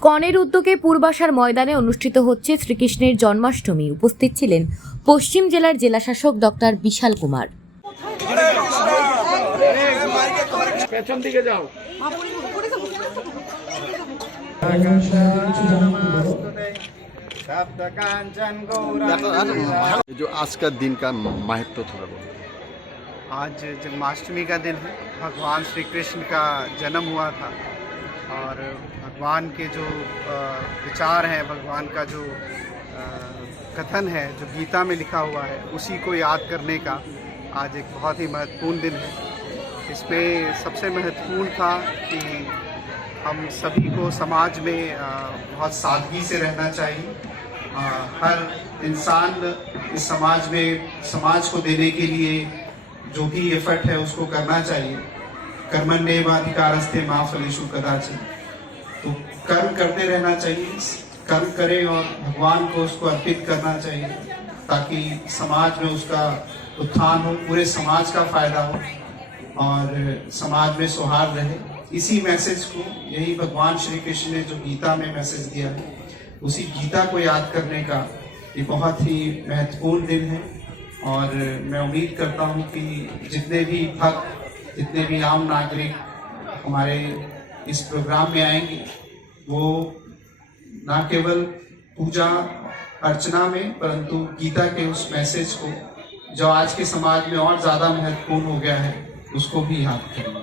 কনের উদ্যোগে পূর্বাশার ময়দানে অনুষ্ঠিত হচ্ছে শ্রীকৃষ্ণের জন্মাষ্টমী। উপস্থিত ছিলেন পশ্চিম জেলার জেলাশাসক ডক্টর বিশাল কুমার। পেছন দিকে যাও। जो आज का दिन का महत्व थोड़ा बोलो। आज जन्माष्टमी का दिन है। भगवान श्री कृष्ण का जन्म हुआ था और भगवान के जो विचार हैं, भगवान का जो कथन है जो गीता में लिखा हुआ है, उसी को याद करने का आज एक बहुत ही महत्वपूर्ण दिन है। इसमें सबसे महत्वपूर्ण था कि हम सभी को समाज में बहुत सादगी से रहना चाहिए। हर इंसान इस समाज में समाज को देने के लिए जो भी एफर्ट है उसको करना चाहिए। कर्मण्येवाधिकारस्ते मा फलेषु कदाचन। तो कर्म करते रहना चाहिए, कर्म करें और भगवान को उसको अर्पित करना चाहिए ताकि समाज में उसका उत्थान हो, पूरे समाज का फायदा हो और समाज में सौहार्द रहे। इसी मैसेज को, यही भगवान श्री कृष्ण ने जो गीता में मैसेज दिया है, उसी गीता को याद करने का ये बहुत ही महत्वपूर्ण दिन है। और मैं उम्मीद करता हूँ कि जितने भी भक्त, जितने भी आम नागरिक हमारे इस प्रोग्राम में आएंगे, वो न केवल पूजा अर्चना में परंतु गीता के उस मैसेज को जो आज के समाज में और ज़्यादा महत्वपूर्ण हो गया है, उसको भी याद करेंगे।